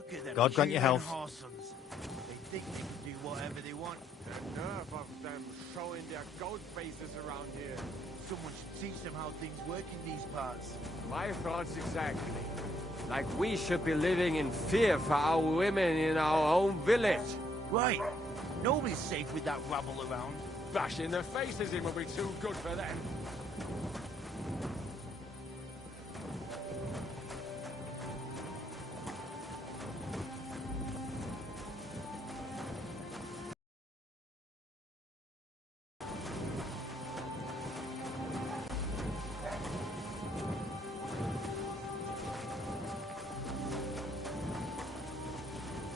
Look at them. God grant you health. Horsons. They think they can do whatever they want. The nerve of them showing their goat faces around here. Someone should teach them how things work in these parts. My thoughts exactly. Like we should be living in fear for our women in our own village. Right. Nobody's safe with that rabble around. Bashing their faces in will be too good for them.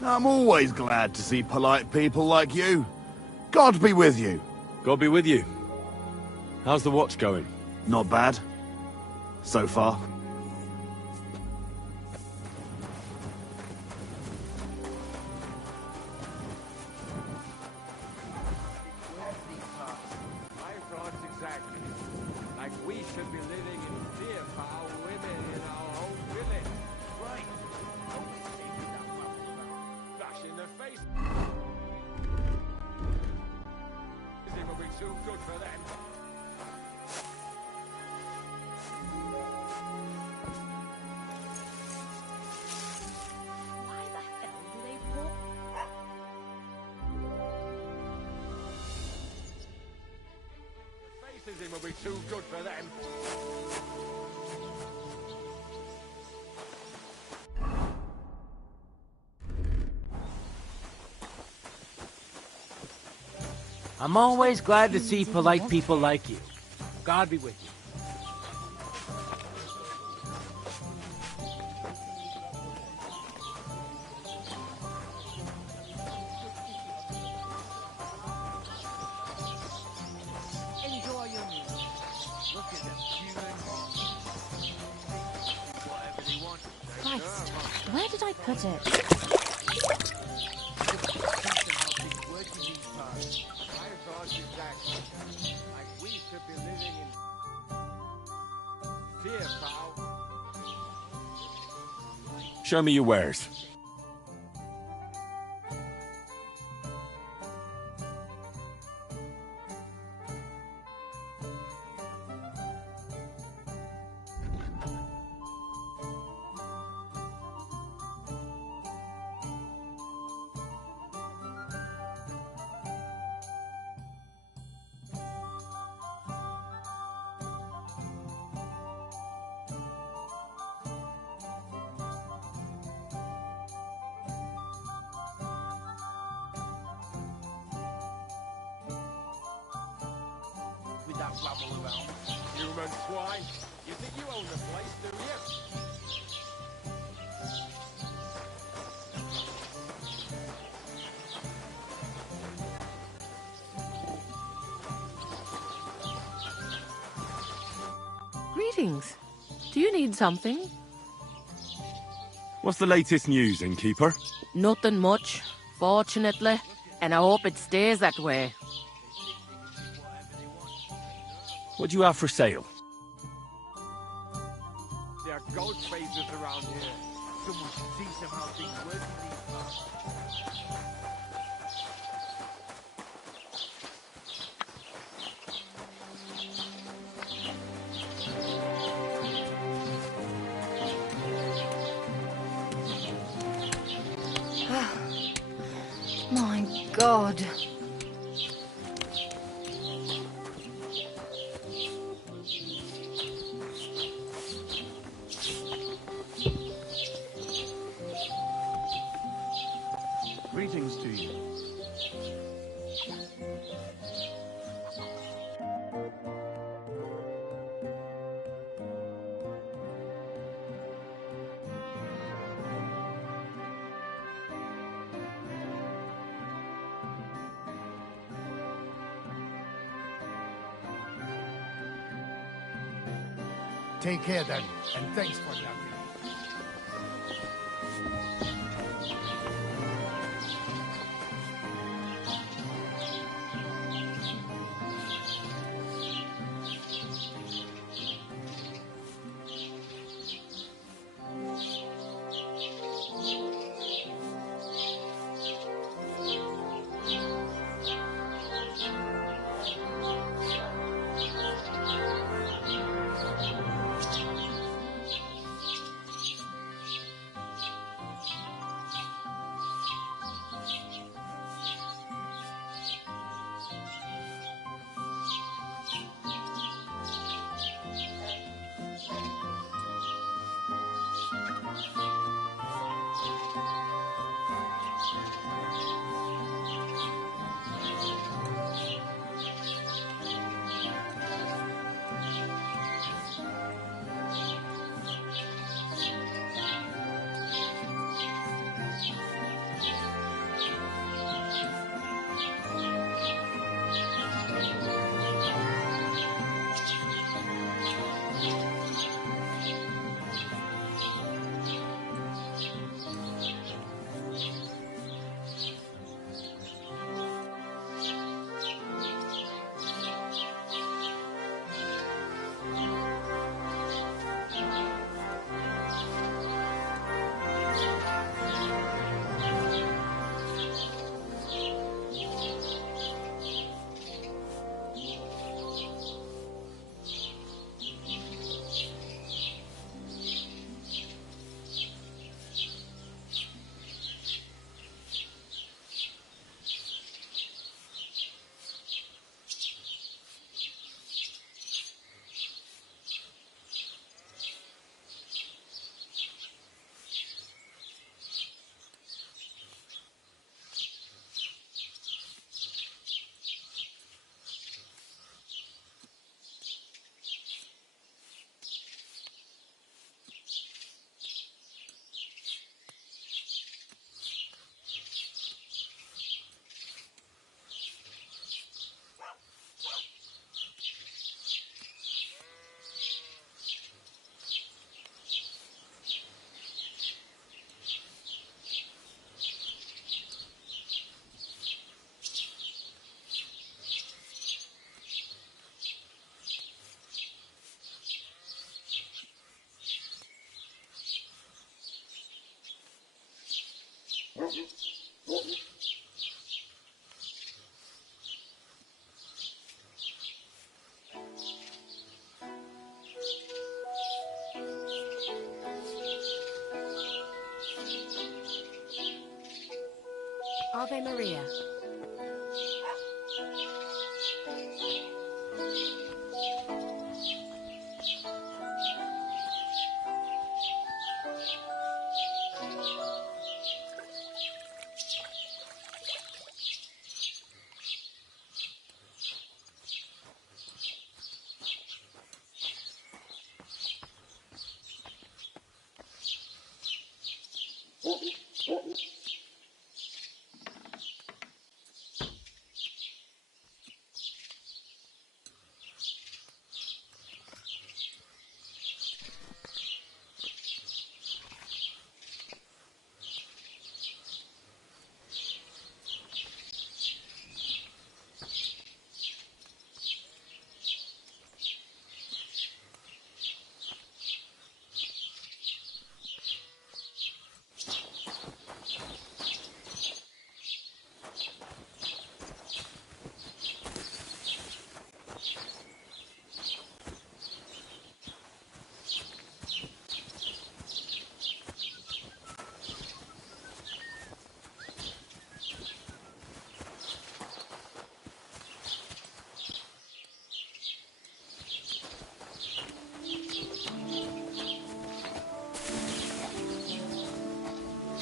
I'm always glad to see polite people like you. God be with you. God be with you. How's the watch going? Not bad. So far. My thoughts exactly. Like we should be living in fear for our women in our own village. Right. Nobody's safe with that rabble around. Bashing their face. It will be too good for them. Why the hell do they pull? Faces in will be too good for them. I'm always glad to see polite people like you. God be with you. Enjoy your meal. Look at them human horsons. Whatever they want. Christ, where did I put it? Teach them how things work in these parts. My thoughts exactly. Like we should be living in fear for our... Show me your wares. With that rabble around. Human swine. You think you own the place, do you? Greetings. Do you need something? What's the latest news, innkeeper? Nothing much, fortunately, and I hope it stays that way. What do you have for sale? There are goat faces around here. Someone should teach them how things work in these parts. My God. Greetings to you. Take care then, and thanks for nothing. Ave Maria.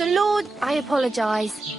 The Lord, I apologize.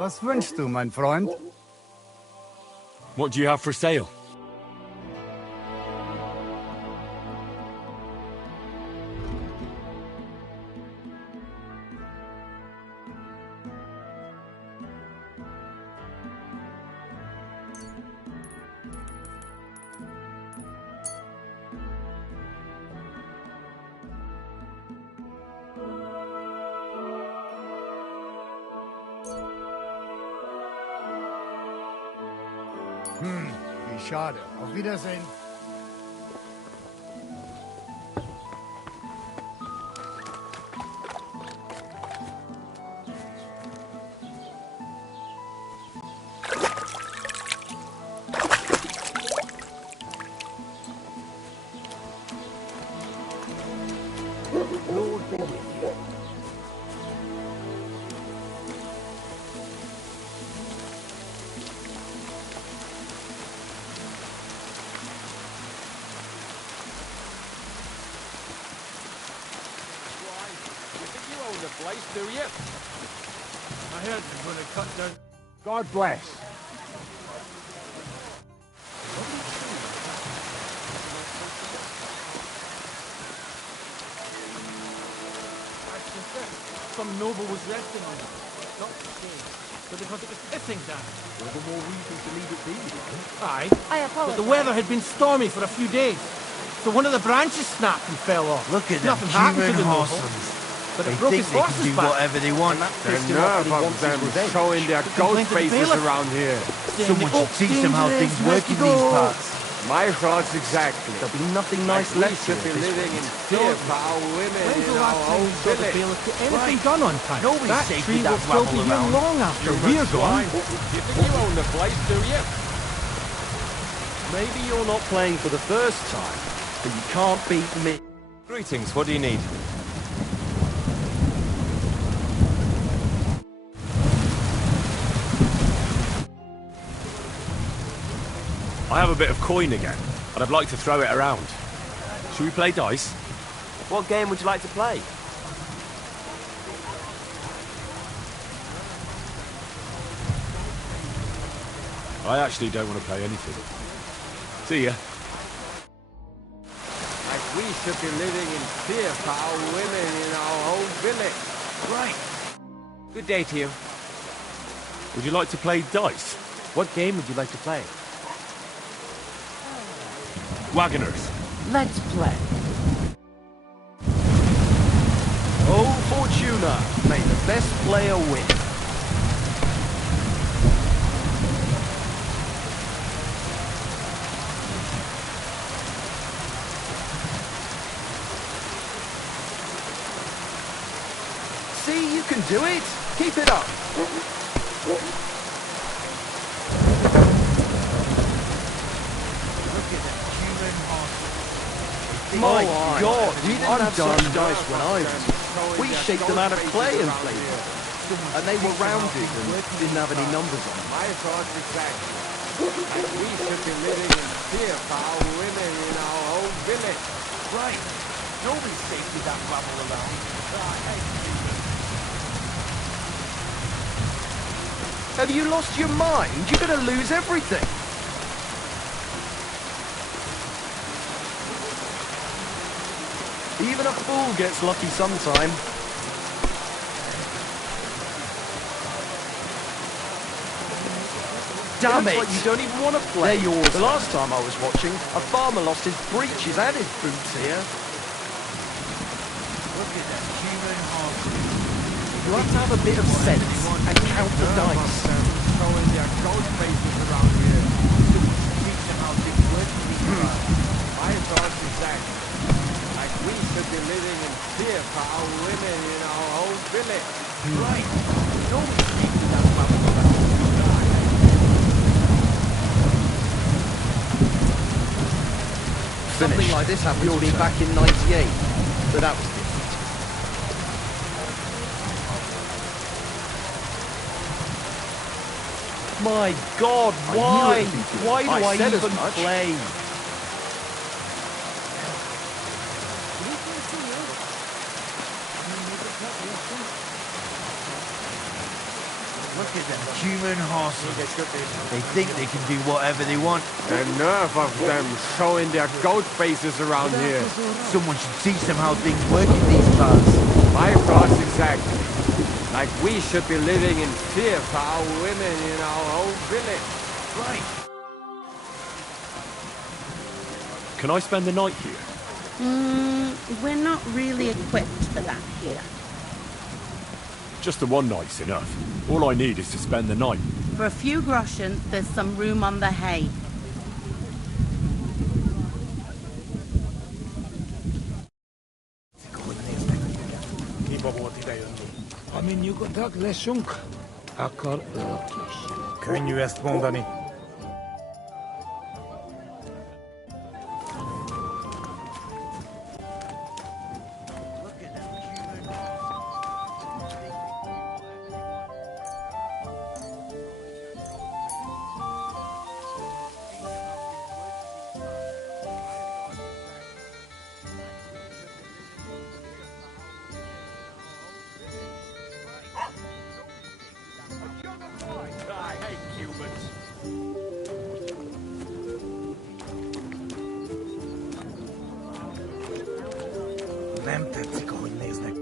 Was wünschst du, mein Freund? What do you have for sale? Wie schade. Auf Wiedersehen. Lord be with you. You think you own the place, do you? I heard they're going to cut down. God bless. Some noble was resting on it. Not to say, but because it was pissing down. All the more reason to leave it be. Aye. I But apologize. the weather had been stormy for a few days. So one of the branches snapped and fell off. Look at them Nothing happened to human the noble, horsens. but They it broke think his they can horse's do back. whatever they want. The nerve of them showing their ghost complained to the faces bailiff. around here. Saying Someone the should oak's teach them how dangerous, things work in let these go. parts. My thoughts exactly. There'll be nothing nice We left should here be at this living in rate. fear for our women When's in the last our time own you saw the village. bailiff get anything Right. done on time? Nobody's That safe tree with that will still be rabble here around. long after Human we're gone. swine. You think you own the place, do you? Maybe you're not playing for the first time, but you can't beat me. Greetings, what do you need? I have a bit of coin again, and I'd like to throw it around. Should we play dice? What game would you like to play? I actually don't want to play anything. See ya. Like we should be living in fear for our women in our own village. Right. Good day to you. Would you like to play dice? What game would you like to play? Wagoners. Let's play. Oh, Fortuna, may the best player win. See, you can do it. Keep it up. My God, we didn't have such dice when I was. We shaped them out of clay and played them. And they were rounded and didn't have any numbers on them. My thoughts exactly. Like we should be living in fear for our women in our own village. Right. Nobody's safe with that rabble around. Have you lost your mind? You're gonna lose everything. Even a fool gets lucky sometime. Damn it! You don't even want to play. They're yours. The last time I was watching, a farmer lost his breeches and his boots here. Look at them human horses. You have to have a bit of sense and count the dice. Showing their ghost faces around here. Teach them how things work in these parts. My thoughts exactly. Like we should be living in fear for our women in our own village. Right. Nobody's safe with that rabble around. Something like this happened to me back in '98, but that was different. My God, why? Why do I even play? Look at them human horses. They think they can do whatever they want. The nerve of them showing their goat faces around here. Someone should teach them how things work in these parts. My thoughts exactly. Like we should be living in fear for our women in our own village. Right. Can I spend the night here? We're not really equipped for that here. Just the one night's enough. All I need is to spend the night. For a few groschen, there's some room on the hay. Könnyű I hate Cubans. Nem tetszik, ahogy néznek.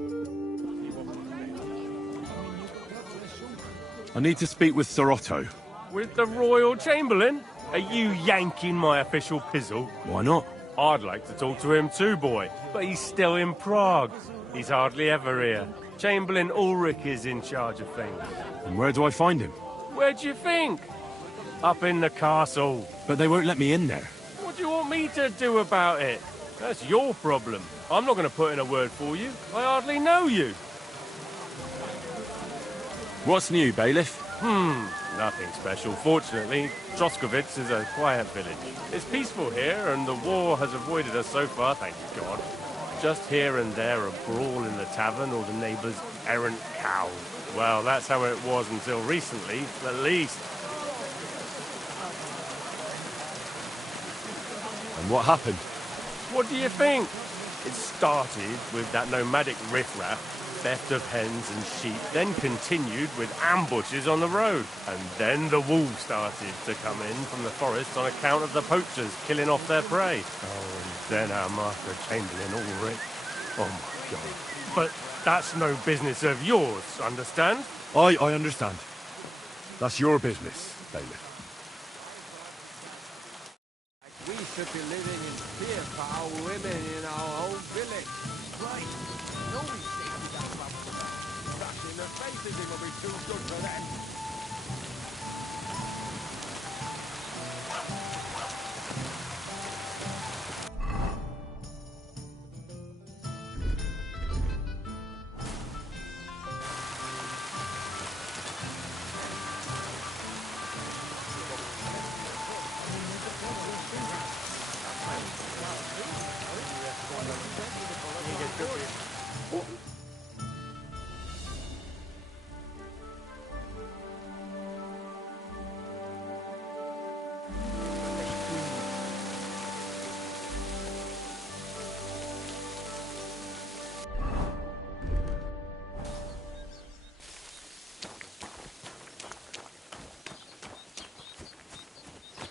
I need to speak with Sir Otto. With the Royal Chamberlain? Are you yanking my official pizzle? Why not? I'd like to talk to him too, boy. But he's still in Prague. He's hardly ever here. Chamberlain Ulrich is in charge of things. And where do I find him? Where do you think? Up in the castle. But they won't let me in there. What do you want me to do about it? That's your problem. I'm not going to put in a word for you. I hardly know you. What's new, bailiff? Nothing special. Fortunately, Troskowitz is a quiet village. It's peaceful here, and the war has avoided us so far, thank God. Just here and there a brawl in the tavern or the neighbour's errant cow. Well, that's how it was until recently, at least. And what happened? What do you think? It started with that nomadic riffraff, theft of hens and sheep, then continued with ambushes on the road. And then the wolves started to come in from the forest on account of the poachers killing off their prey. Oh, and then our master Chamberlain Ulrich. Oh my God. But that's no business of yours, understand? I understand. That's your business, bailiff. We should be living in fear for our women in our own village. Right. Nobody's safe with that rubble about. Such in the faces, it will be too good for them.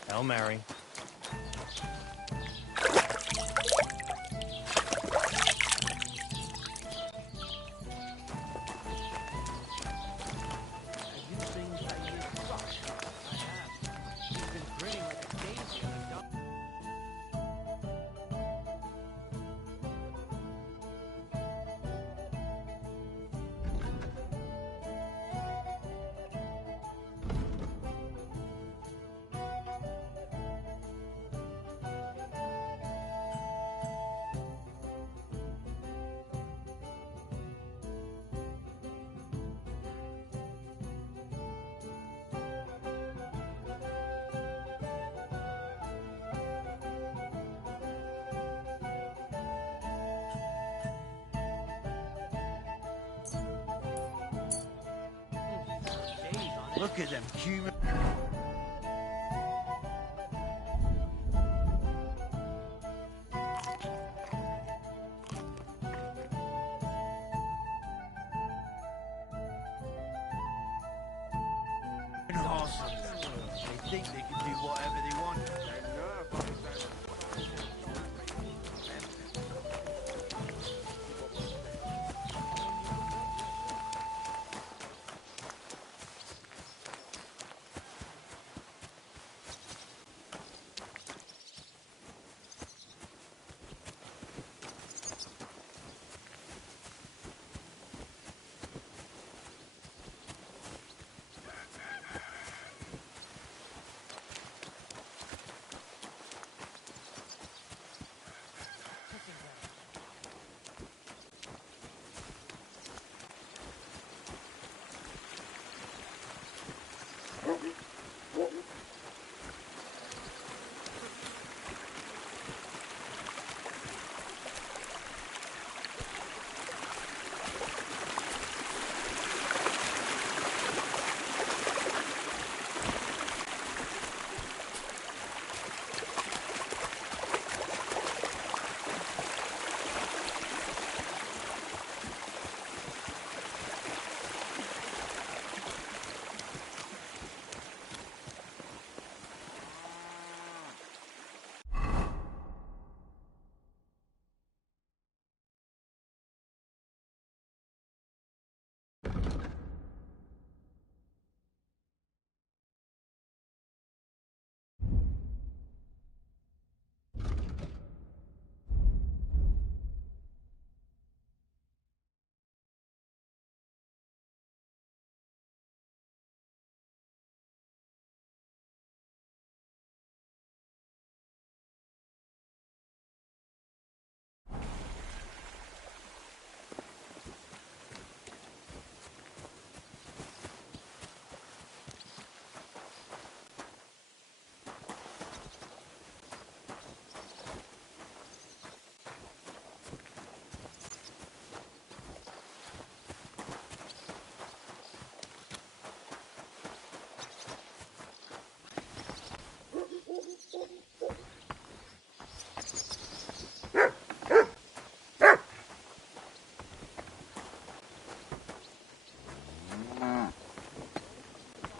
Hail Mary. Look at them human. think they can do whatever they want.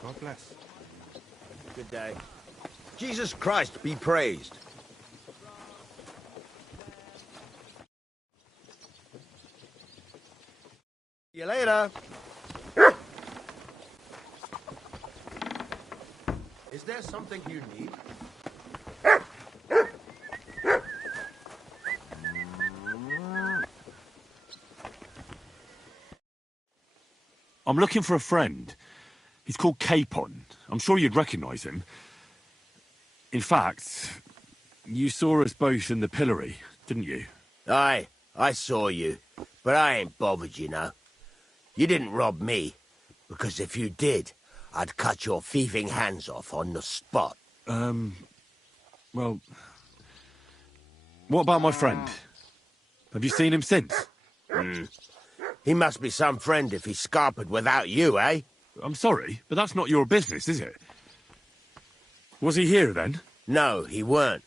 God bless. Good day. Jesus Christ be praised. See you later. Is there something you need? I'm looking for a friend. He's called Capon. I'm sure you'd recognise him. In fact, you saw us both in the pillory, didn't you? Aye, I saw you. But I ain't bothered, you know. You didn't rob me. Because if you did, I'd cut your thieving hands off on the spot. Well... What about my friend? Have you seen him since? He must be some friend if he's scarpered without you, eh? I'm sorry, but that's not your business, is it? Was he here, then? No, he weren't.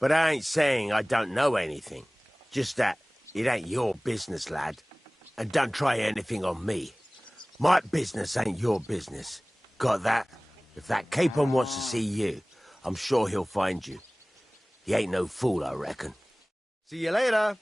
But I ain't saying I don't know anything. Just that it ain't your business, lad. And don't try anything on me. My business ain't your business. Got that? If that Capon wants to see you, I'm sure he'll find you. He ain't no fool, I reckon. See you later.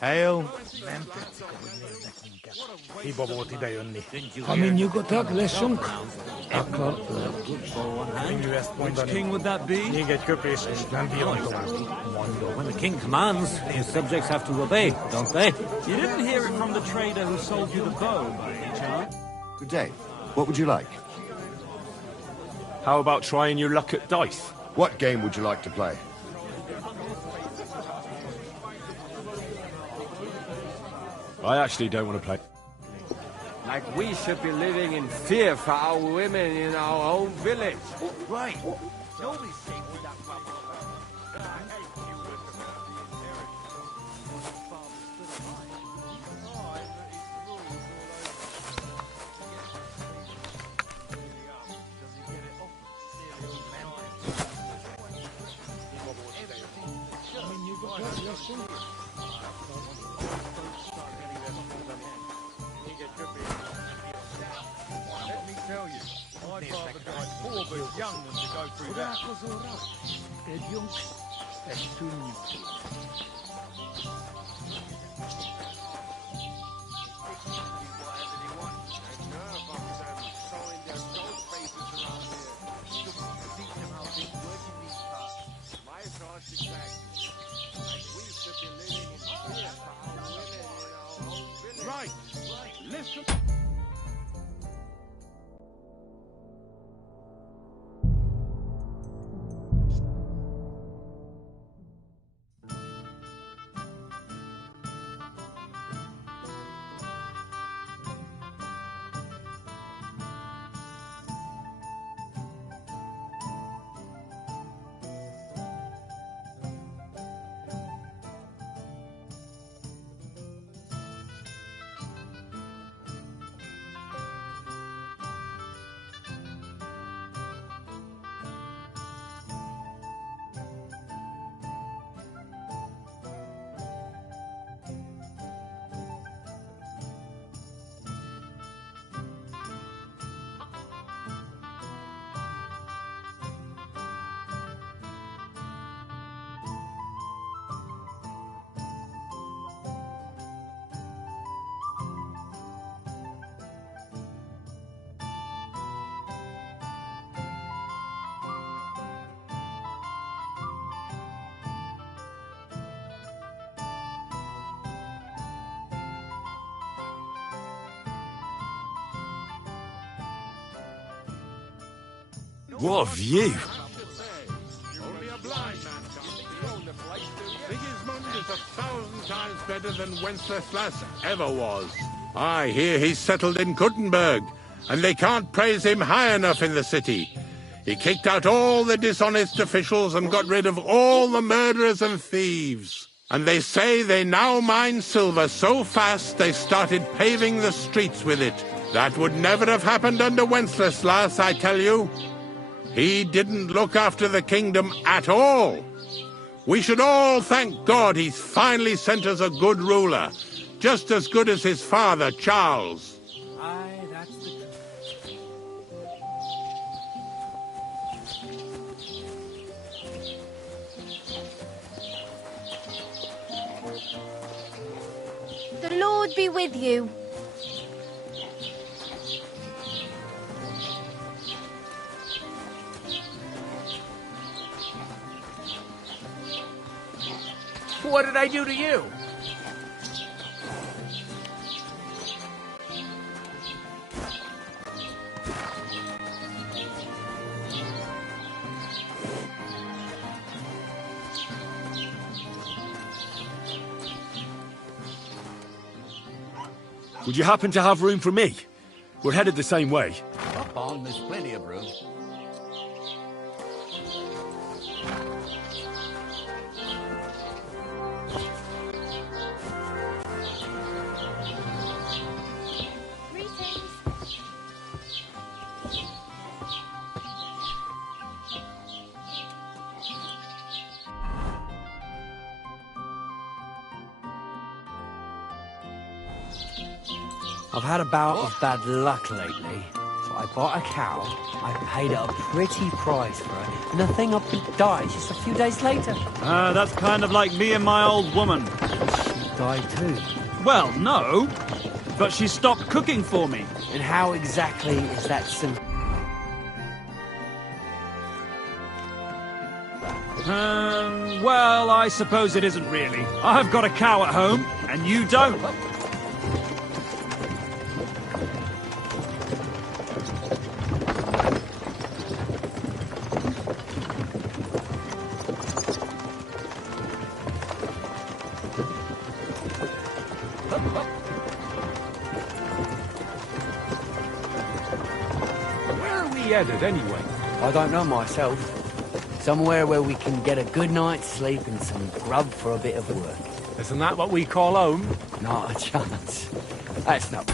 Ale? Nem tetszik, ahogy néznek minket. Hiba volt idejönni. Ha mi nyugodtak leszünk, akkor könnyű ezt mondani. King would that be? Még egy köpés, és nem bírom tovább. When the king commands, his subjects have to obey, don't they? You didn't hear it from the trader who sold you the bow, by any chance? Good day. What would you like? How about trying your luck at dice? What game would you like to play? I actually don't want to play. Like we should be living in fear for our women in our own village. Right. Nobody's safe with that rubble. Let me tell you, I'd rather die poor but young than to go through that. Right, listen. What a view! Only a blind man can't see. Sigismund is 1,000 times better than Wenceslas ever was. I hear he's settled in Kuttenberg, and they can't praise him high enough in the city. He kicked out all the dishonest officials and got rid of all the murderers and thieves. And they say they now mine silver so fast they started paving the streets with it. That would never have happened under Wenceslas, I tell you. He didn't look after the kingdom at all. We should all thank God he's finally sent us a good ruler, just as good as his father, Charles. Aye, that's the... The Lord be with you. What did I do to you? Would you happen to have room for me? We're headed the same way. Up on, there's plenty of room. I've had a bout of bad luck lately, so I bought a cow. I paid a pretty price for it, and the thing up and died just a few days later. That's kind of like me and my old woman. died too. Well, no. But she stopped cooking for me. And how exactly is that simple? Well, I suppose it isn't really. I've got a cow at home, and you don't. Where are we headed, anyway? I don't know myself. Somewhere where we can get a good night's sleep and some grub for a bit of work. Isn't that what we call home? Not a chance. That's not...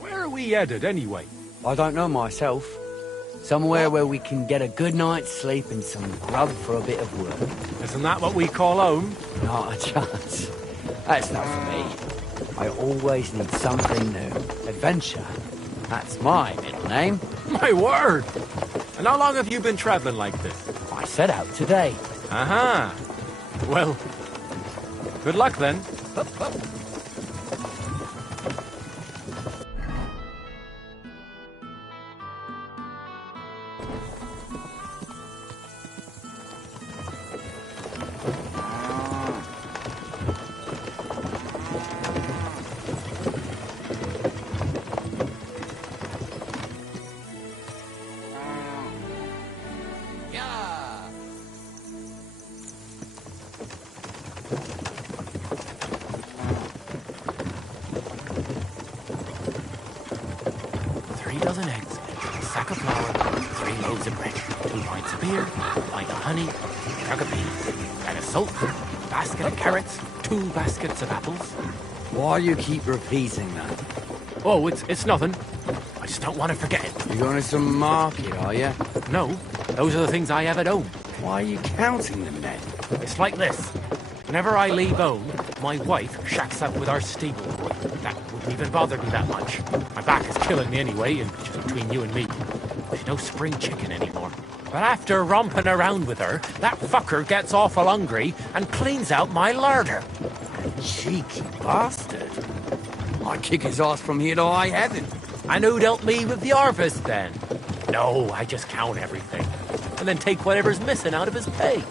Where are we headed, anyway? I don't know myself. Somewhere where we can get a good night's sleep and some grub for a bit of work. Isn't that what we call home? Not a chance. That's not for me. I always need something new. Adventure. That's my middle name. My word! And how long have you been traveling like this? I set out today. Aha! Well, good luck then. Baskets of apples. Why do you keep repeating that? Oh, it's nothing. I just don't want to forget it. You're going to some market, are you? No, those are the things I have at home. Why are you counting them then? It's like this. Whenever I leave home, my wife shacks up with our stable boy. That wouldn't even bother me that much. My back is killing me anyway, and just between you and me, there's no spring chicken anymore. But after romping around with her, that fucker gets awful hungry and cleans out my larder. Cheeky bastard. I'd kick his ass from here to high heaven. And who'd help me with the harvest then? No, I just count everything. And then take whatever's missing out of his pay.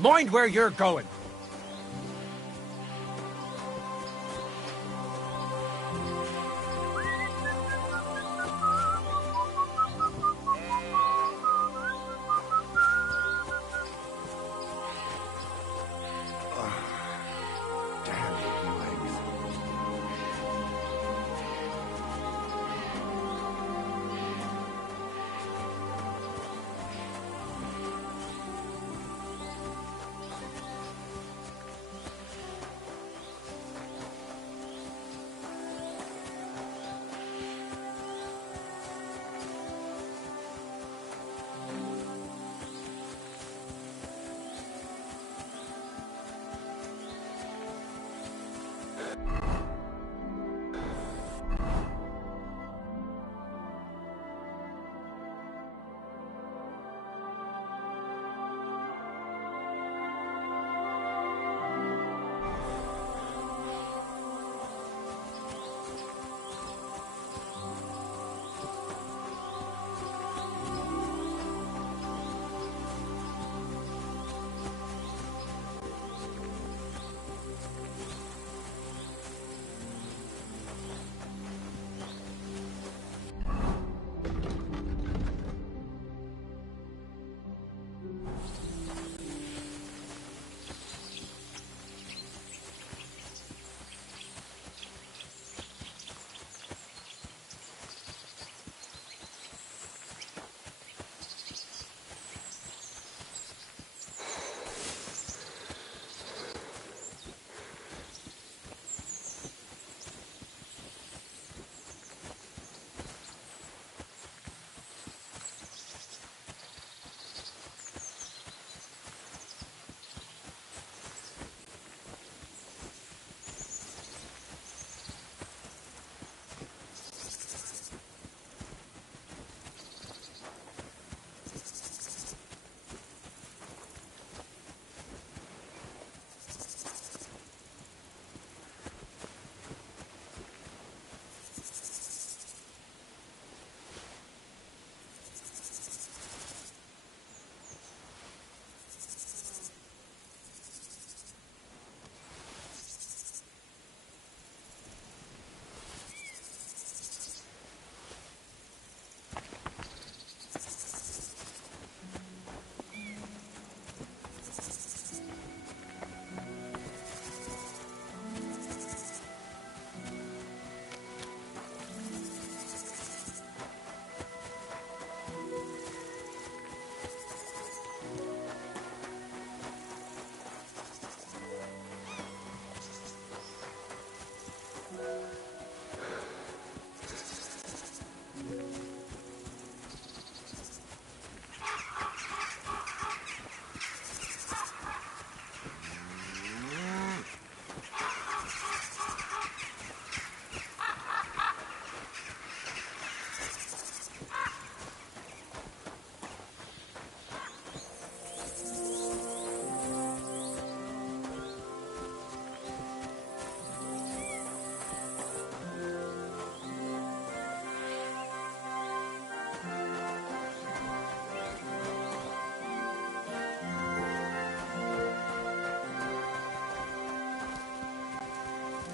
Mind where you're going.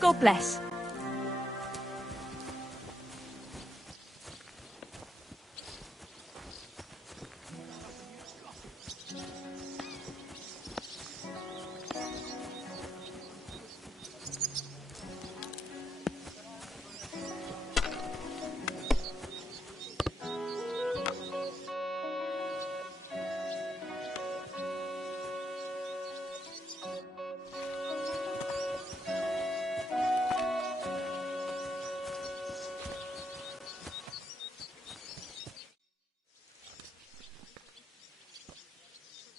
God bless.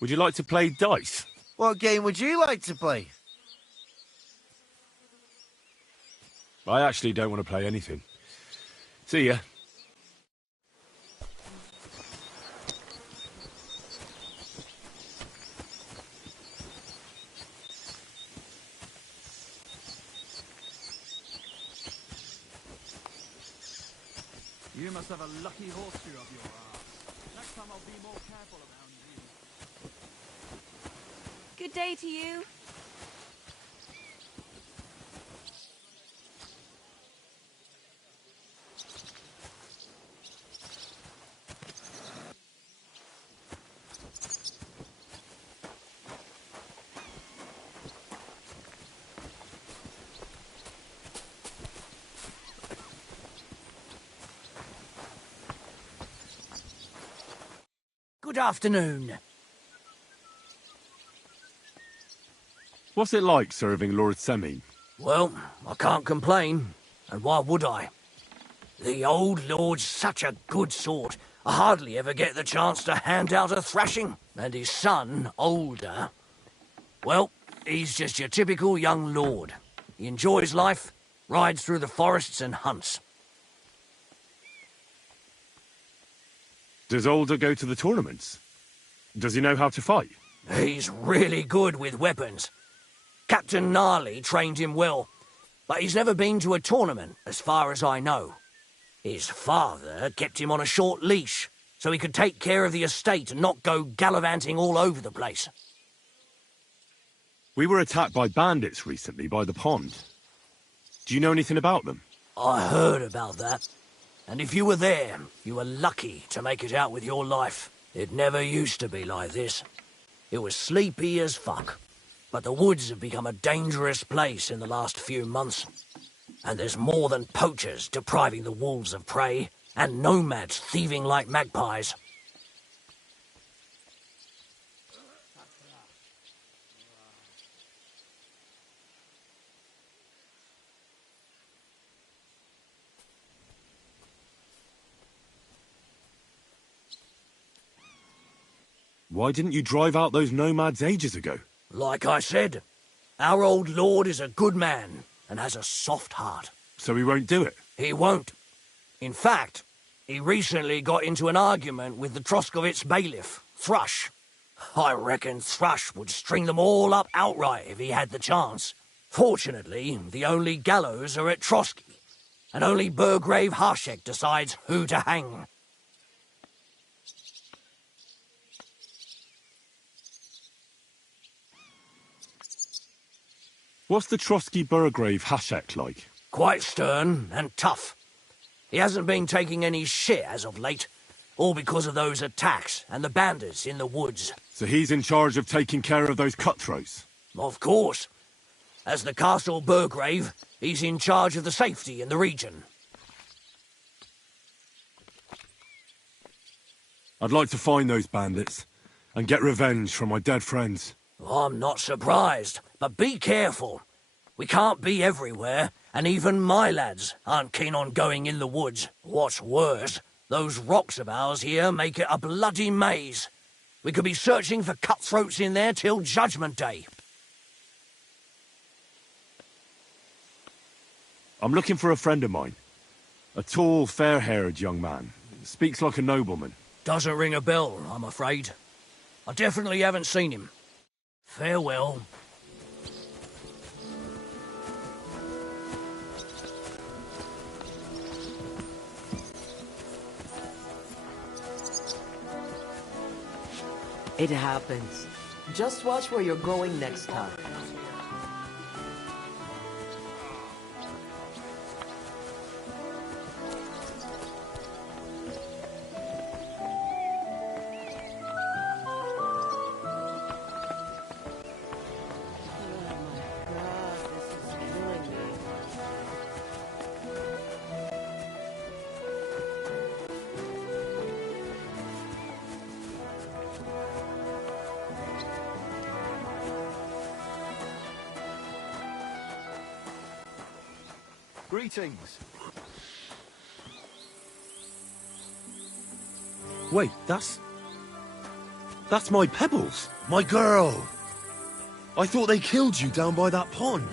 Would you like to play dice? What game would you like to play? I actually don't want to play anything. See ya. You must have a lucky horseshoe up your arse. Next time I'll be more careful around you. Good day to you. Good afternoon. What's it like serving Lord Semine? Well, I can't complain, and why would I? The old lord's such a good sort. I hardly ever get the chance to hand out a thrashing. And his son, older, well, he's just your typical young lord. He enjoys life, rides through the forests and hunts. Does Older go to the tournaments? Does he know how to fight? He's really good with weapons. Captain Gnarly trained him well, but he's never been to a tournament, as far as I know. His father kept him on a short leash, so he could take care of the estate and not go gallivanting all over the place. We were attacked by bandits recently by the pond. Do you know anything about them? I heard about that. And if you were there, you were lucky to make it out with your life. It never used to be like this. It was sleepy as fuck. But the woods have become a dangerous place in the last few months. And there's more than poachers depriving the wolves of prey, and nomads thieving like magpies. Why didn't you drive out those nomads ages ago? Like I said, our old lord is a good man and has a soft heart. So he won't do it? He won't. In fact, he recently got into an argument with the Troskovitz bailiff, Thrush. I reckon Thrush would string them all up outright if he had the chance. Fortunately, the only gallows are at Trotsky, and only Burgrave Harshek decides who to hang. What's the Trotsky Burgrave Hashek like? Quite stern and tough. He hasn't been taking any shit as of late, all because of those attacks and the bandits in the woods. So he's in charge of taking care of those cutthroats? Of course. As the Castle Burgrave, he's in charge of the safety in the region. I'd like to find those bandits and get revenge for my dead friends. I'm not surprised, but be careful. We can't be everywhere, and even my lads aren't keen on going in the woods. What's worse, those rocks of ours here make it a bloody maze. We could be searching for cutthroats in there till Judgment Day. I'm looking for a friend of mine. A tall, fair-haired young man. Speaks like a nobleman. Doesn't ring a bell, I'm afraid. I definitely haven't seen him. Farewell. It happens. Just watch where you're going next time. Greetings. Wait, that's my Pebbles. My girl. I thought they killed you down by that pond.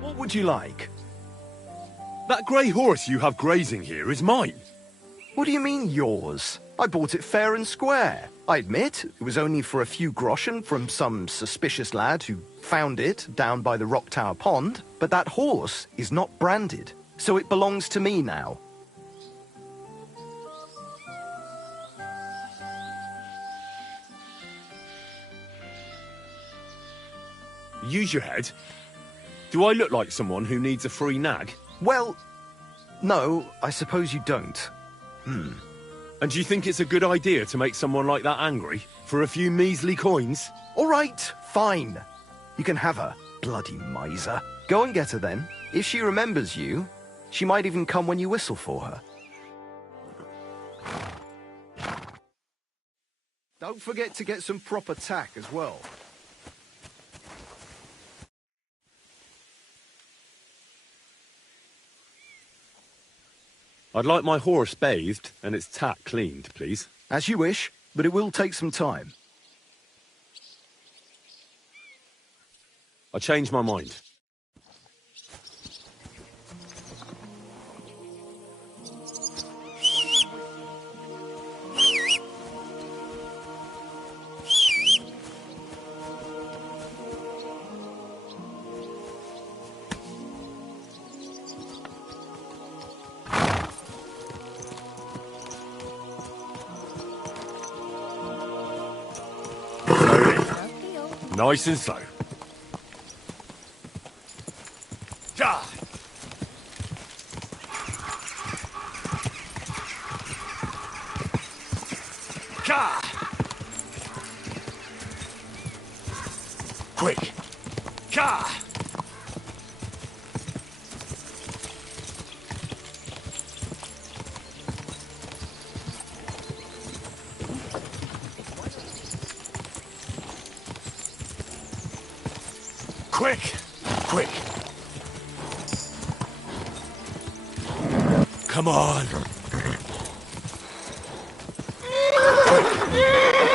What would you like? That grey horse you have grazing here is mine. What do you mean, yours? I bought it fair and square. I admit, it was only for a few groschen from some suspicious lad who found it down by the Rock Tower Pond, but that horse is not branded, so it belongs to me now. Use your head. Do I look like someone who needs a free nag? Well, no, I suppose you don't. And do you think it's a good idea to make someone like that angry? For a few measly coins? All right, fine. You can have her, bloody miser. Go and get her then. If she remembers you, she might even come when you whistle for her. Don't forget to get some proper tack as well. I'd like my horse bathed and its tack cleaned, please. As you wish, but it will take some time. I changed my mind. Nice and slow. Ja! Ja! Quick! Ja! Quick! Quick! Come on!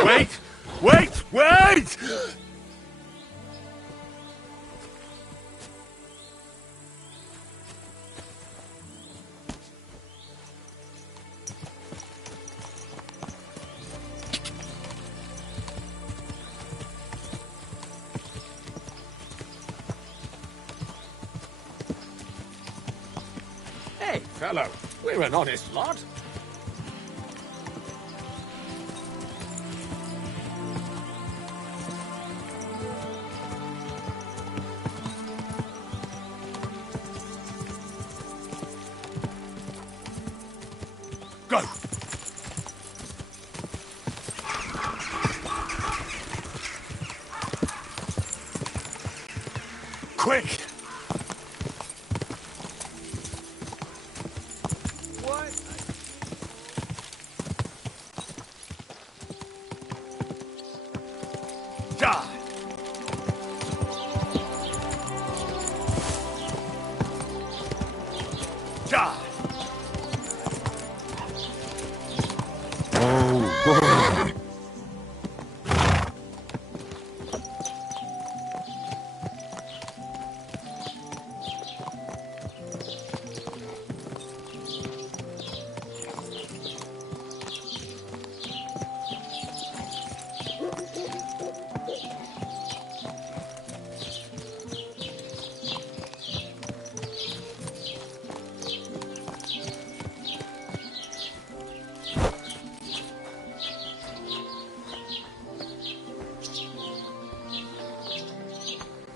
Wait! Wait! Wait! Hey, fellow, we're an honest lot. Go! Quick! Ja! Ja! Oh,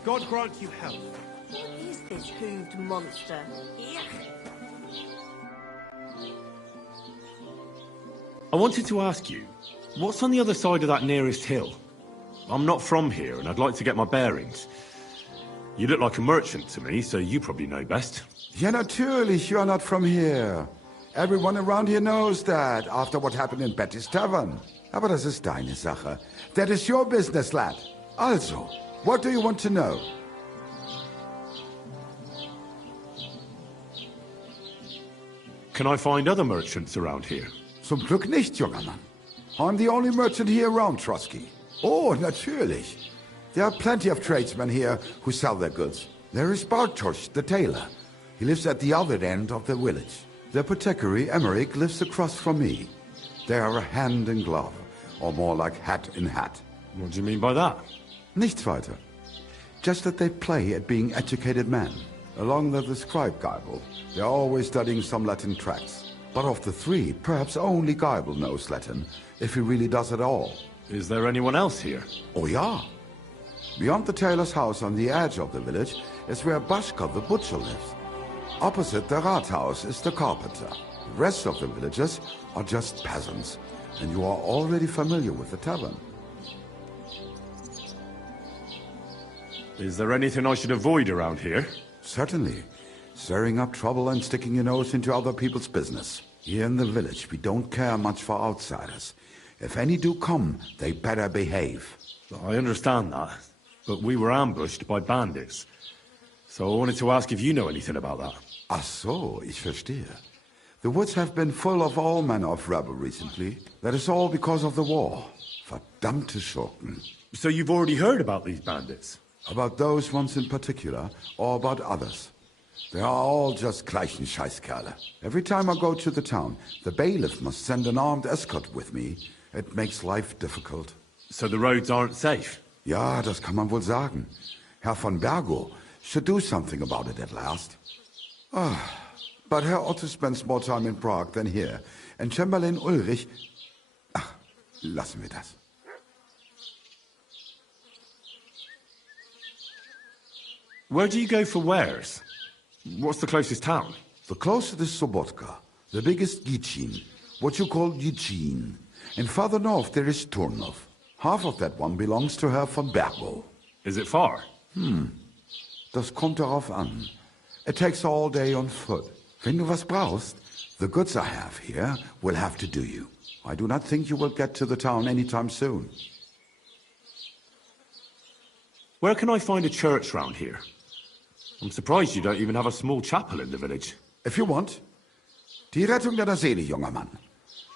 God grant you health. What is this hooved monster? I wanted to ask you, what's on the other side of that nearest hill? I'm not from here, and I'd like to get my bearings. You look like a merchant to me, so you probably know best. Ja, natürlich, you are not from here. Everyone around here knows that, after what happened in Betty's Tavern. Aber das ist deine Sache. That is your business, lad. Also, what do you want to know? Can I find other merchants around here? Zum Glück nicht, junger Mann. I'm the only merchant here around, Trotsky. Oh, natürlich. There are plenty of tradesmen here who sell their goods. There is Bartosz, the tailor. He lives at the other end of the village. The apothecary, Emmerich, lives across from me. They are a hand in glove, or more like hat in hat. What do you mean by that? Nichts weiter. Just that they play at being educated men. Along with the scribe Geibel, they are always studying some Latin tracts. But of the three, perhaps only Geibel knows Latin, if he really does at all. Is there anyone else here? Oh, yeah. Beyond the tailor's house on the edge of the village is where Bashka the butcher lives. Opposite the Rathaus is the carpenter. The rest of the villagers are just peasants, and you are already familiar with the tavern. Is there anything I should avoid around here? Certainly. Stirring up trouble and sticking your nose into other people's business. Here in the village, we don't care much for outsiders. If any do come, they better behave. I understand that, but we were ambushed by bandits. So I wanted to ask if you know anything about that. Ach so, ich verstehe. The woods have been full of all manner of rebel recently. That is all because of the war. Verdammte Schurken. So you've already heard about these bandits? About those ones in particular, or about others? They are all just gleichen Scheißkerle. Every time I go to the town, the bailiff must send an armed escort with me. It makes life difficult. So the roads aren't safe? Ja, das kann man wohl sagen. Herr von Bergo should do something about it at last. But Herr Otto spends more time in Prague than here, and Chamberlain Ulrich... Ach, lassen wir das. Where do you go for wares? What's the closest town? The closest is Sobotka, the biggest Gichin, what you call Gichin. And farther north there is Turnov. Half of that one belongs to Herr von Bergo. Is it far? Das kommt darauf an. It takes all day on foot. Wenn du was brauchst, the goods I have here will have to do you. I do not think you will get to the town anytime soon. Where can I find a church round here? I'm surprised you don't even have a small chapel in the village. If you want. Die Rettung deiner Seele, junger Mann.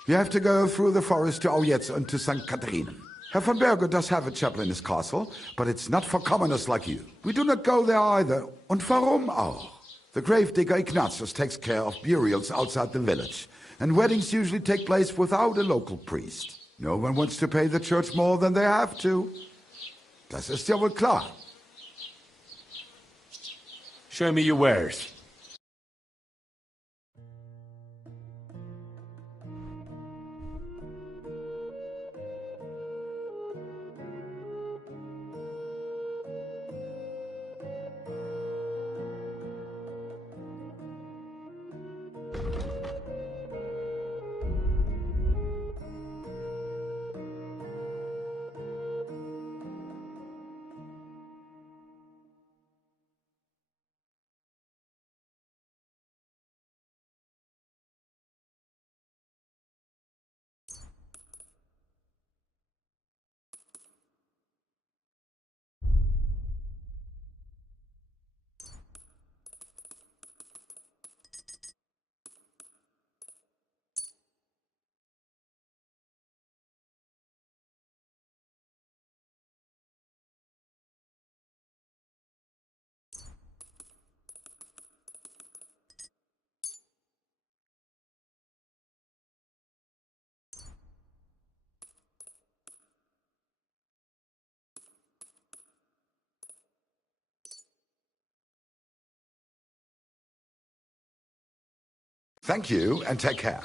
You have to go through the forest to Aujetz and to St. Catherine. Herr von Berger does have a chapel in his castle, but it's not for commoners like you. We do not go there either. Und warum auch? The gravedigger Ignatius takes care of burials outside the village, and weddings usually take place without a local priest. No one wants to pay the church more than they have to. Das ist ja wohl klar. Show me your wares. Thank you, and take care.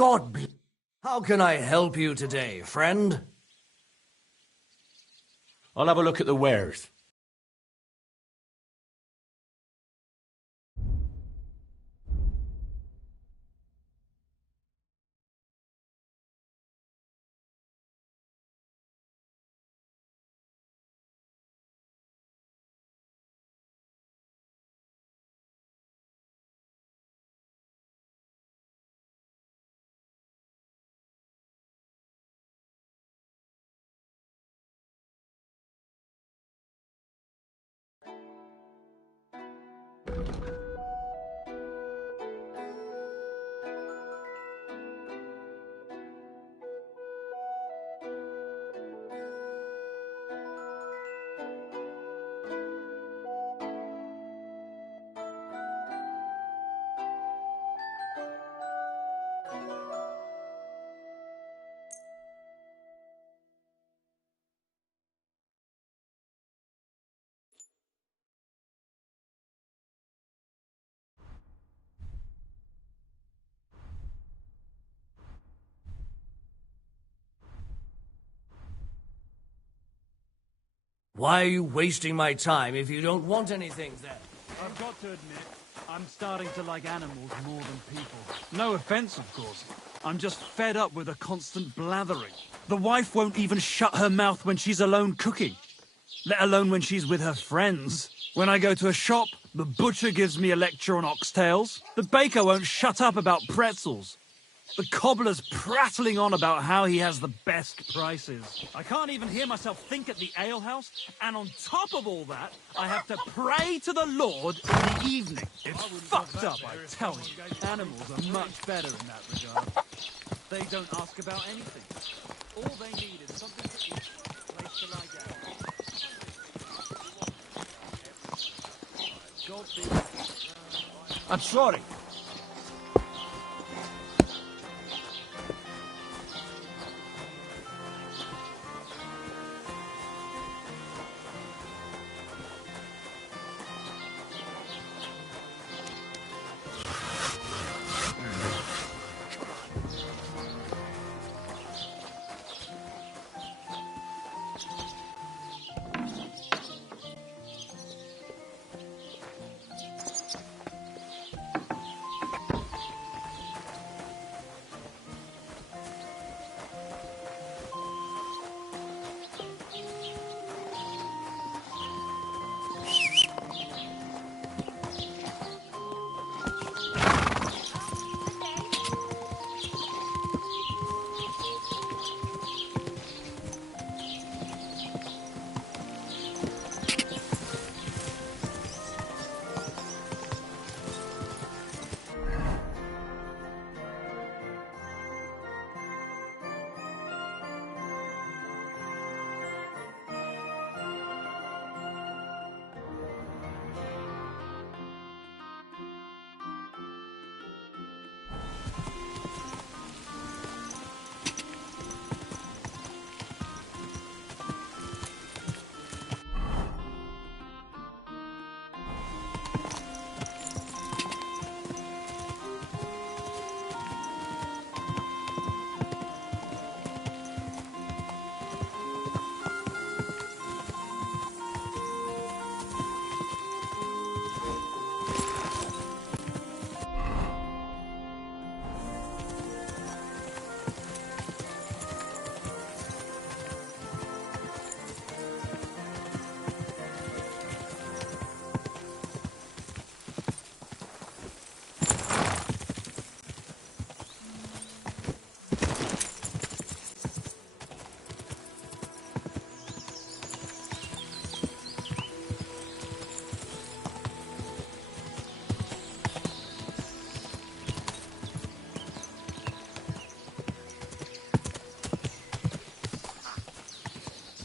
God bless. How can I help you today, friend? I'll have a look at the wares. Why are you wasting my time if you don't want anything then? I've got to admit, I'm starting to like animals more than people. No offense, of course. I'm just fed up with the constant blathering. The wife won't even shut her mouth when she's alone cooking, let alone when she's with her friends. When I go to a shop, the butcher gives me a lecture on oxtails. The baker won't shut up about pretzels. The cobbler's prattling on about how he has the best prices. I can't even hear myself think at the alehouse, and on top of all that, I have to pray to the Lord in the evening. It's fucked up, I tell you. Animals are much better in that regard. They don't ask about anything. All they need is something to eat, a place to lie down. I'm sorry.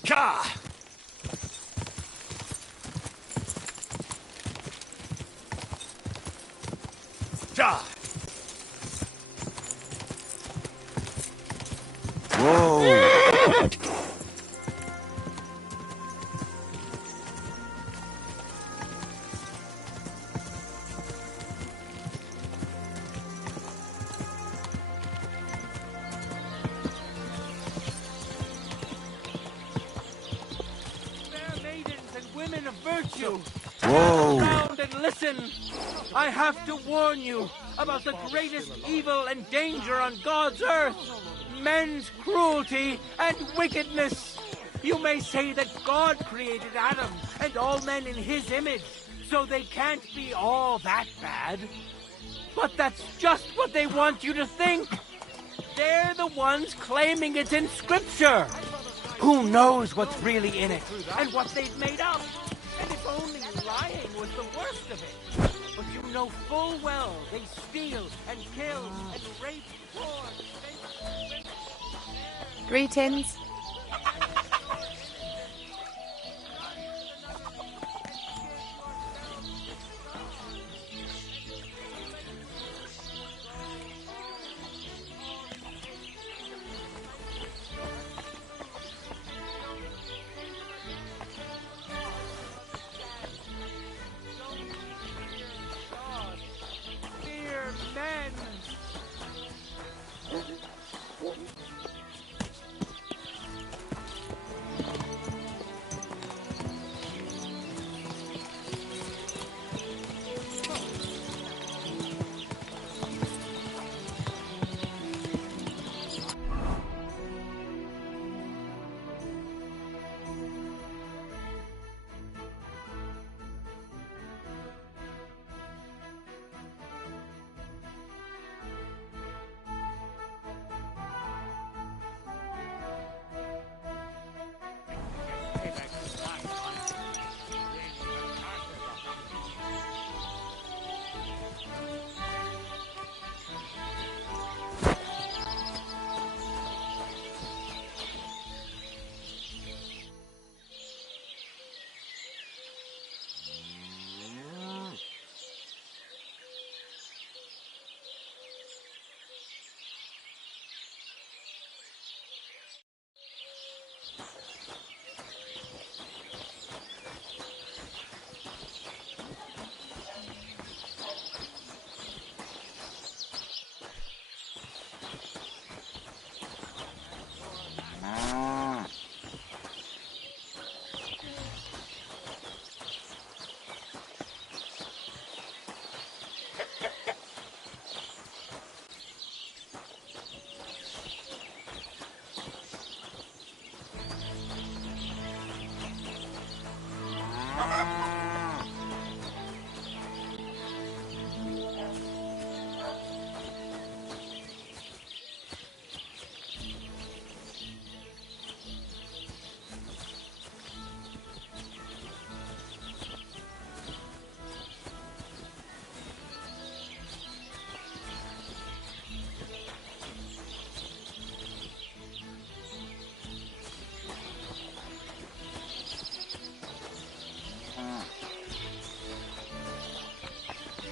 Ka! Ja! Whoa! man of virtue. Whoa. Round and listen. I have to warn you about the greatest evil and danger on God's earth. Men's cruelty and wickedness. You may say that God created Adam and all men in his image, so they can't be all that bad. But that's just what they want you to think. They're the ones claiming it's in Scripture. Who knows what's really in it and what they've made up? And if only lying was the worst of it. But you know full well they steal and kill and rape poor. Greetings. Fear men.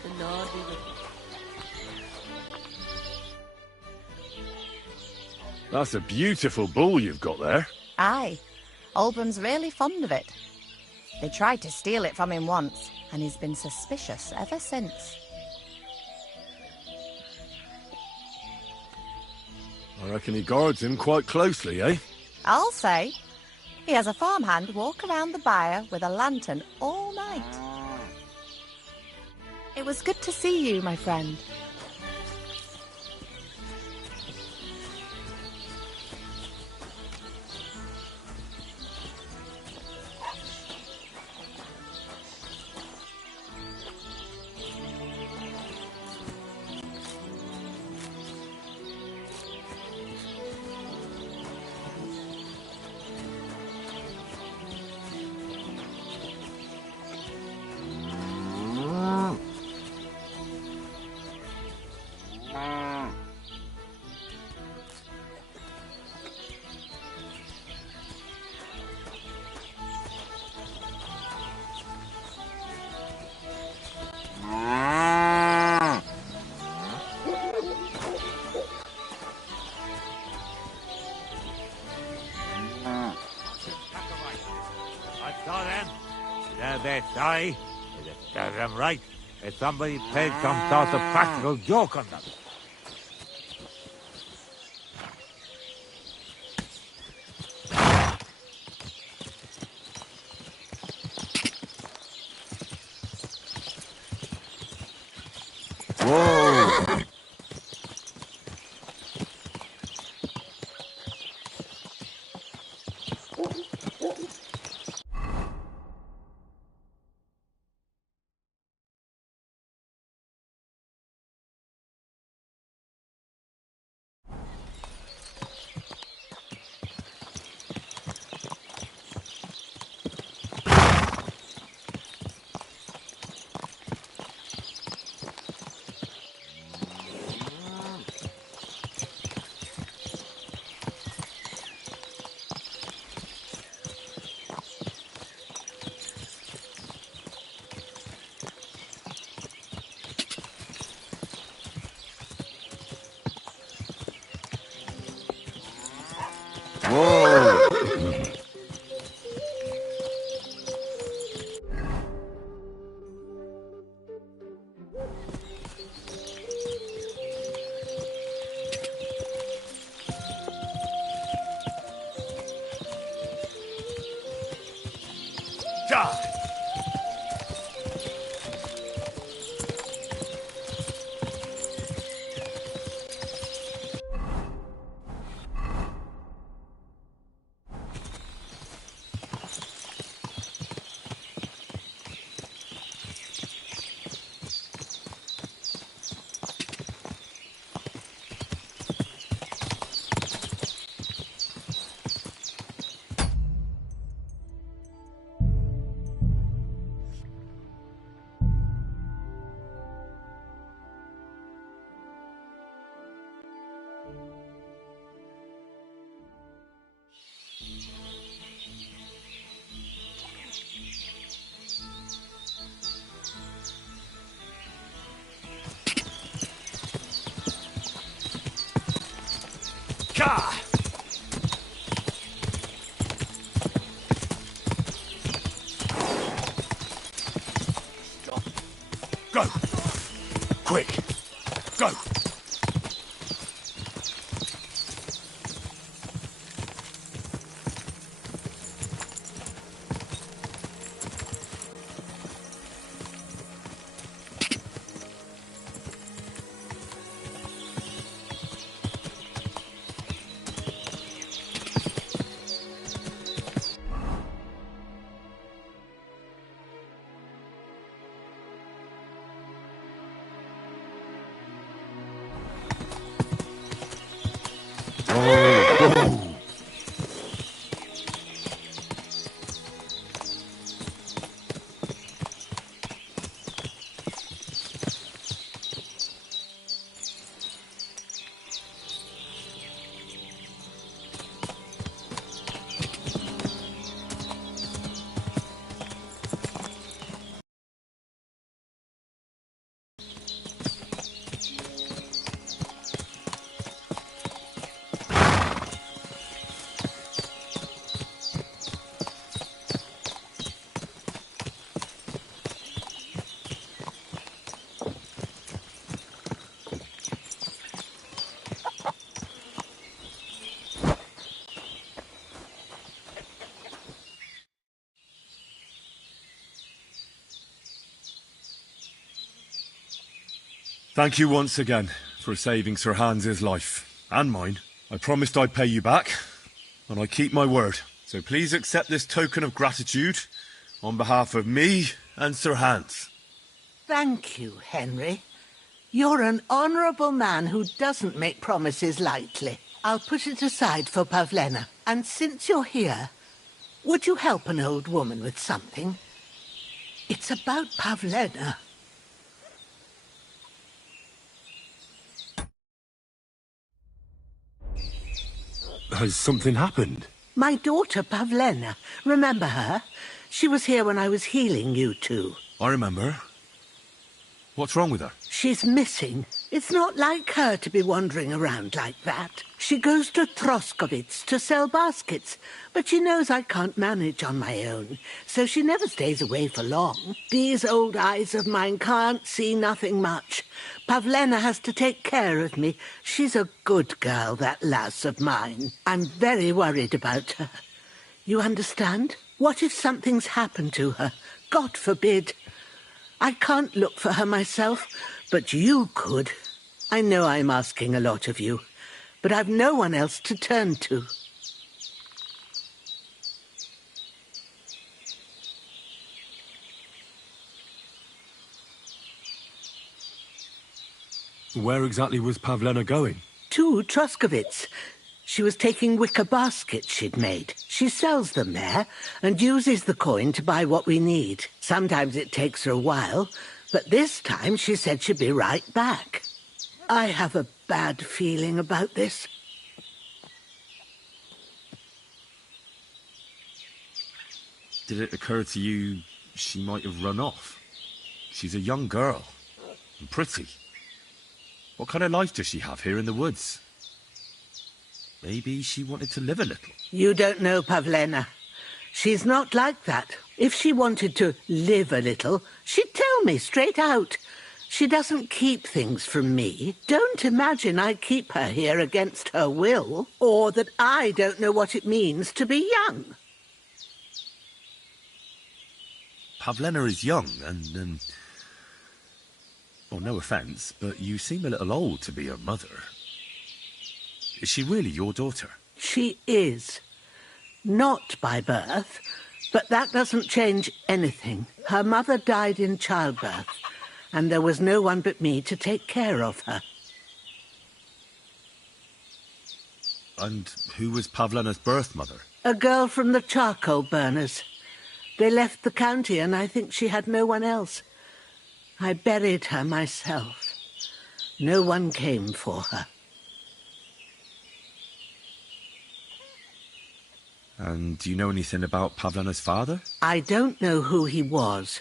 The Lord be with you. That's a beautiful bull you've got there. Aye. Oldham's really fond of it. They tried to steal it from him once, and he's been suspicious ever since. I reckon he guards him quite closely, eh? I'll say. He has a farmhand walk around the byre with a lantern all night. It was good to see you, my friend. I saw them. Now they're sorry. It serves them right. If somebody played some sort of practical joke on them. Whoa! Whoa! Go! Quick! Go! Thank you once again for saving Sir Hans's life, and mine. I promised I'd pay you back, and I keep my word. So please accept this token of gratitude on behalf of me and Sir Hans. Thank you, Henry. You're an honourable man who doesn't make promises lightly. I'll put it aside for Pavlena. And since you're here, would you help an old woman with something? It's about Pavlena. Has something happened? My daughter, Pavlena. Remember her? She was here when I was healing you two. I remember. What's wrong with her? She's missing. It's not like her to be wandering around like that. She goes to Troskovitz to sell baskets, but she knows I can't manage on my own, so she never stays away for long. These old eyes of mine can't see nothing much. Pavlena has to take care of me. She's a good girl, that lass of mine. I'm very worried about her. You understand? What if something's happened to her? God forbid. I can't look for her myself, But you could. I know I'm asking a lot of you, but I've no one else to turn to. Where exactly was Pavlena going? To Troskovitz. She was taking wicker baskets she'd made. She sells them there and uses the coin to buy what we need. Sometimes it takes her a while, but this time she said she'd be right back. I have a bad feeling about this. Did it occur to you she might have run off? She's a young girl. And pretty. What kind of life does she have here in the woods? Maybe she wanted to live a little. You don't know Pavlena. She's not like that. If she wanted to live a little, she'd tell me straight out. She doesn't keep things from me. Don't imagine I keep her here against her will, or that I don't know what it means to be young. Pavlena is young and, well, no offence, but you seem a little old to be her mother. Is she really your daughter? She is. Not by birth, but that doesn't change anything. Her mother died in childbirth, and there was no one but me to take care of her. And who was Pavlena's birth mother? A girl from the charcoal burners. They left the county, and I think she had no one else. I buried her myself. No one came for her. And do you know anything about Pavlena's father? I don't know who he was.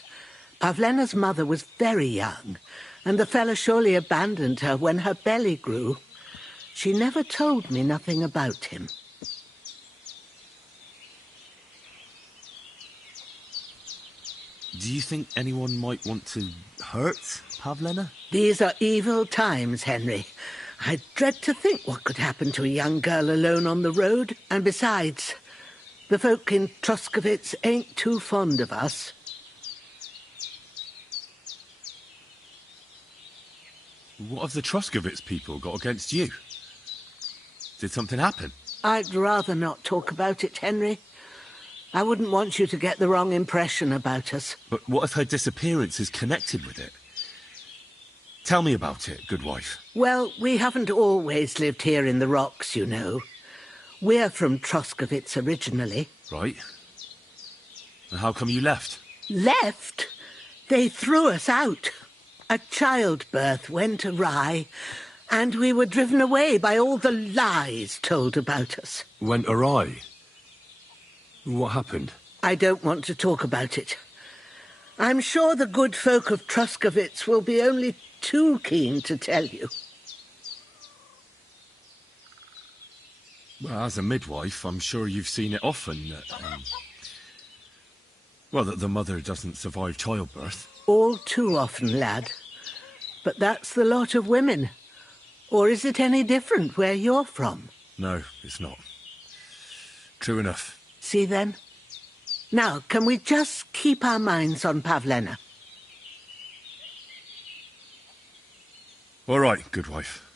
Pavlena's mother was very young, and the fella surely abandoned her when her belly grew. She never told me nothing about him. Do you think anyone might want to hurt Pavlena? These are evil times, Henry. I dread to think what could happen to a young girl alone on the road. And besides, the folk in Troskovitz ain't too fond of us. What have the Troskovitz people got against you? Did something happen? I'd rather not talk about it, Henry. I wouldn't want you to get the wrong impression about us. But what if her disappearance is connected with it? Tell me about it, good wife. Well, we haven't always lived here in the rocks, you know. We're from Troskovitz originally. Right. And how come you left? Left? They threw us out. A childbirth went awry, and we were driven away by all the lies told about us. Went awry? What happened? I don't want to talk about it. I'm sure the good folk of Troskovitz will be only too keen to tell you. Well, as a midwife, I'm sure you've seen it often that, well, that the mother doesn't survive childbirth. All too often, lad. But that's the lot of women. Or is it any different where you're from? No, it's not. True enough. See then? Now, can we just keep our minds on Pavlena? All right, good wife.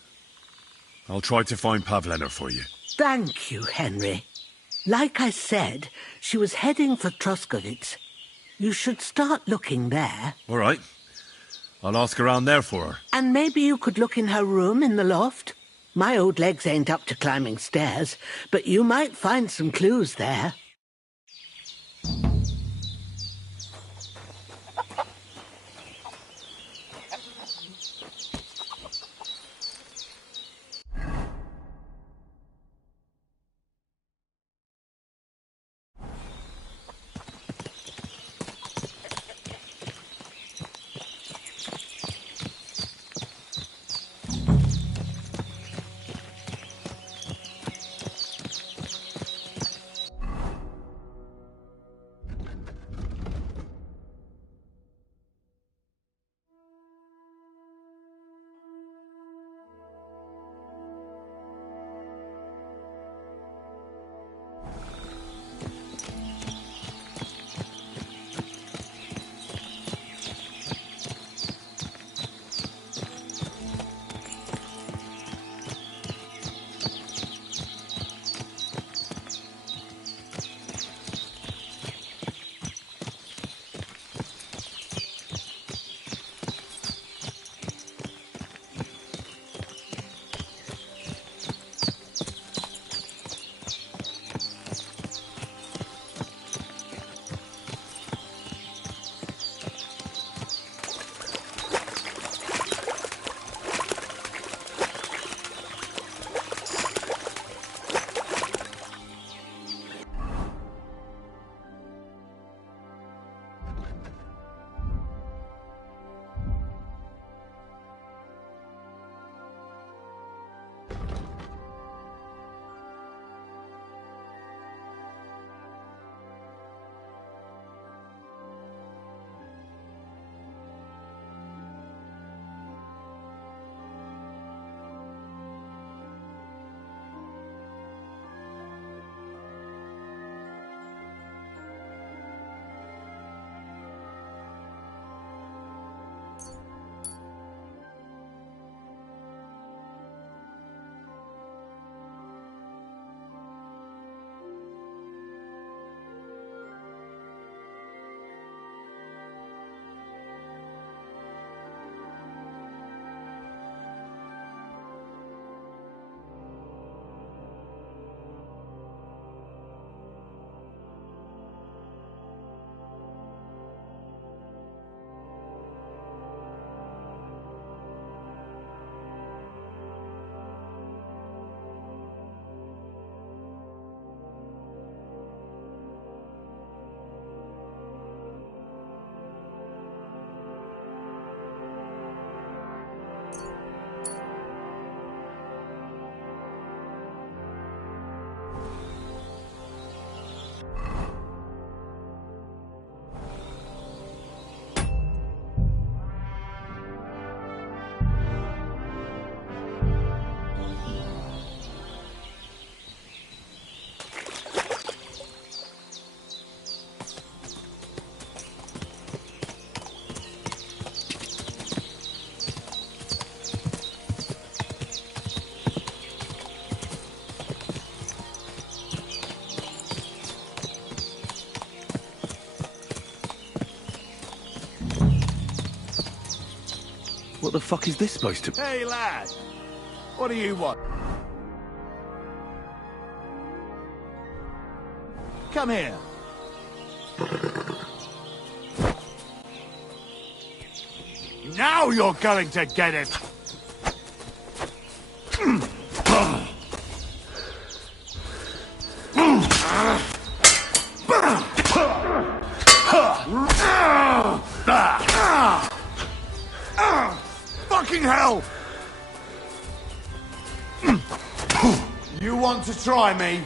I'll try to find Pavlena for you. Thank you, Henry. Like I said, she was heading for Troskovitz. You should start looking there. All right. I'll ask around there for her. And maybe you could look in her room in the loft. My old legs ain't up to climbing stairs, but you might find some clues there. What the fuck is this supposed to... Hey, lad! What do you want? Come here. Now you're going to get it! Fucking hell! You want to try me?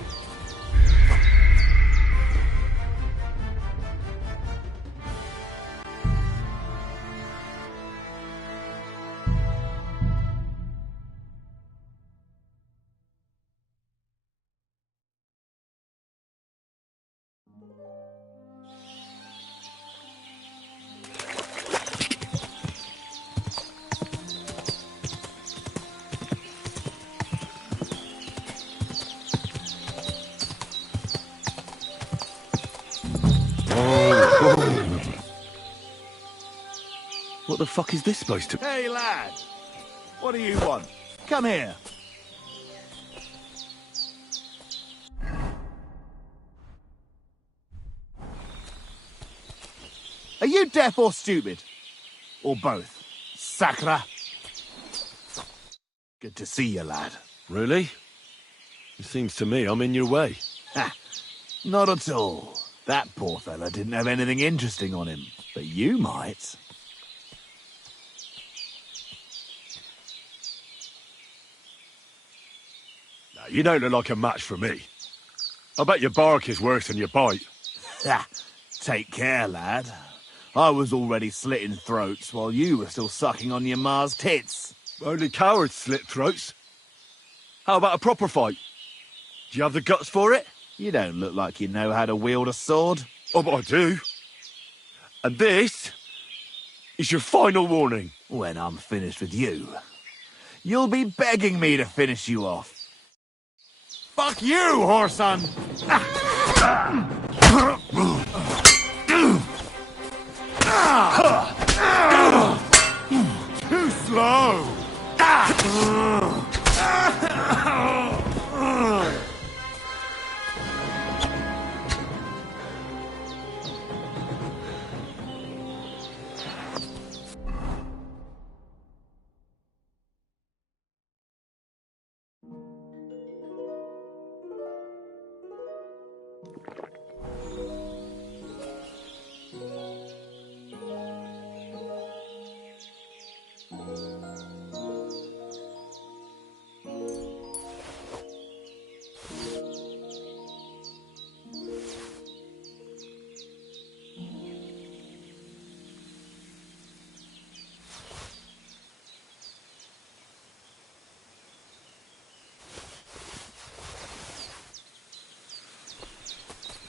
What the fuck is this supposed to... Hey, lad! What do you want? Come here. Are you deaf or stupid? Or both? Sacra? Good to see you, lad. Really? It seems to me I'm in your way. Ha! Not at all. That poor fella didn't have anything interesting on him. But you might. No, you don't look like a match for me. I bet your bark is worse than your bite. Ha! Take care, lad. I was already slitting throats while you were still sucking on your ma's tits. Only cowards slit throats. How about a proper fight? Do you have the guts for it? You don't look like you know how to wield a sword. Oh, but I do. And this is your final warning. When I'm finished with you, you'll be begging me to finish you off. Fuck you, whoreson! Too slow!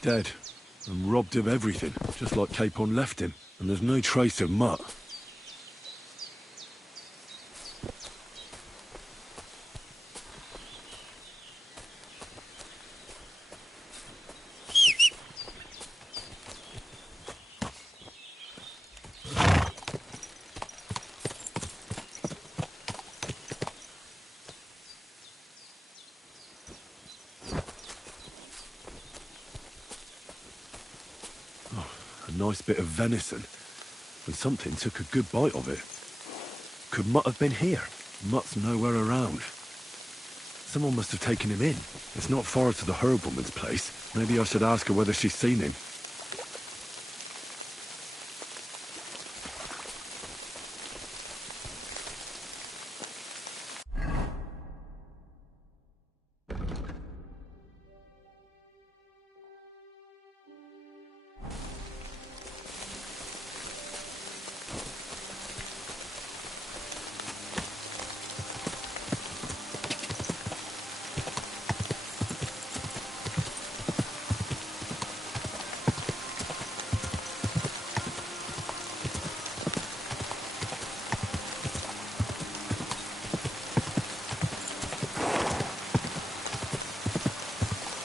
Dead. And robbed of everything, just like Capon left him. And there's no trace of Mutt. Nice bit of venison, and something took a good bite of it. Could Mutt have been here? Mutt's nowhere around. Someone must have taken him in. It's not far to the herbwoman's place. Maybe I should ask her whether she's seen him.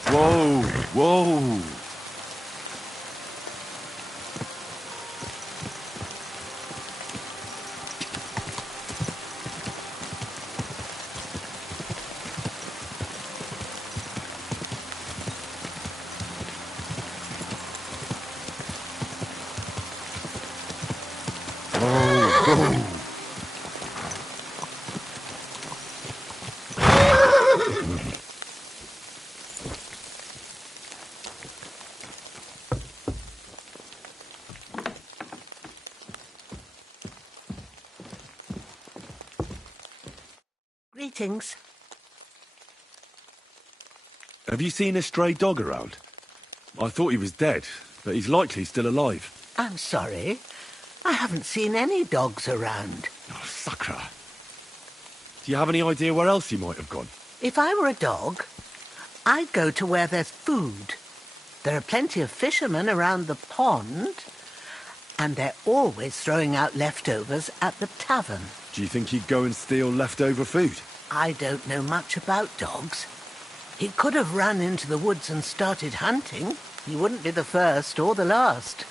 Whoa, whoa. Greetings. Have you seen a stray dog around? I thought he was dead, but he's likely still alive. I'm sorry. I haven't seen any dogs around. Oh, sucker. Do you have any idea where else he might have gone? If I were a dog, I'd go to where there's food. There are plenty of fishermen around the pond, and they're always throwing out leftovers at the tavern. Do you think he'd go and steal leftover food? I don't know much about dogs. He could have run into the woods and started hunting. He wouldn't be the first or the last.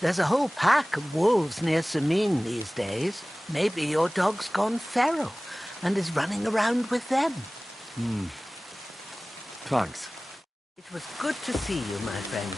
There's a whole pack of wolves near Samin these days. Maybe your dog's gone feral and is running around with them. Thanks. It was good to see you, my friend.